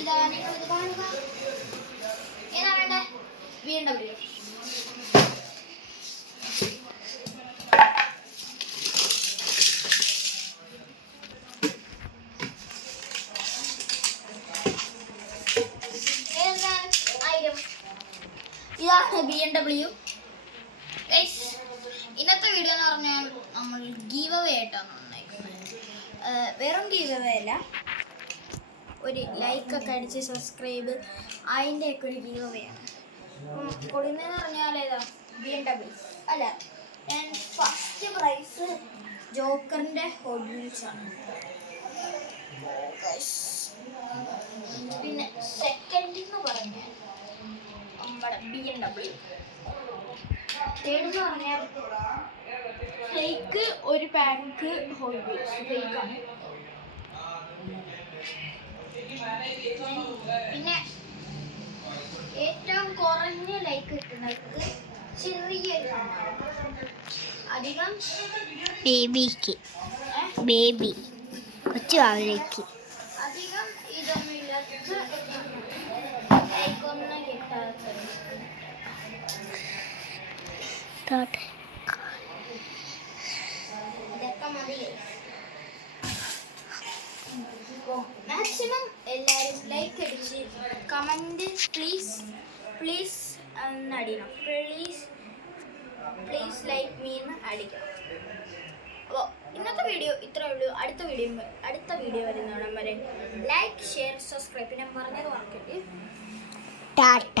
ഇതാ നിങ്ങളിത് കാണുക. ഏതാ വേണ്ടേ? BMW. ഇതാണ് BMW. ഇന്നത്തെ വീഡിയോ എന്ന് പറഞ്ഞാൽ നമ്മൾ ഗീവ് അവേ ആയിട്ടാണ് ഉണ്ടായിരിക്കുന്നത്. വെറും ഗീവ് അവേ അല്ല, ഒരു ലൈക്കൊക്കെ അടിച്ച് സബ്സ്ക്രൈബ് അതിൻ്റെയൊക്കെ ഒരു ഗീവ് അവേ ആണ്. കൊടുക്കുന്നതെന്ന് പറഞ്ഞാൽ ഏതാ BMW അല്ല, ഞാൻ ഫസ്റ്റ് പ്രൈസ് ജോക്കറിൻ്റെ ഹോട്ട് വീൽസ് ആണ്. പിന്നെ സെക്കൻഡ് എന്ന് പറഞ്ഞാൽ നമ്മുടെ BMW. തേർഡ് എന്ന് പറഞ്ഞാൽ ഫ്ലേക്ക് ഒരു പാക്ക് ഹോട്ട് വീൽസ് ഫ്ലേക്കാണ്. പിന്നെ ഏറ്റവും കുറഞ്ഞ ലൈക്ക് കിട്ടുന്നവർക്ക് ചെറിയൊരു അധികം ബേബി കൊച്ചു ആവിലേക്ക് അധികം ഇതൊന്നും ഇല്ലാത്ത ലൈക്കൊന്നും കിട്ടാത്ത ഇതൊക്കെ മതി. മാക്സിമം എല്ലാവരും ലൈക്ക് അടിച്ച് കമൻറ്റ് പ്ലീസ് എന്നടിക്കണം. പ്ലീസ് ലൈക്ക് മീ എന്ന് അടിക്കണം. അപ്പോൾ ഇന്നത്തെ വീഡിയോ ഇത്രയേ ഉള്ളൂ. അടുത്ത വീഡിയോ വരുന്നോടം വരെ ലൈക്ക്, ഷെയർ, സബ്സ്ക്രൈബ്. പിന്നെ പറഞ്ഞത് മറക്കരുത്. ടാറ്റ.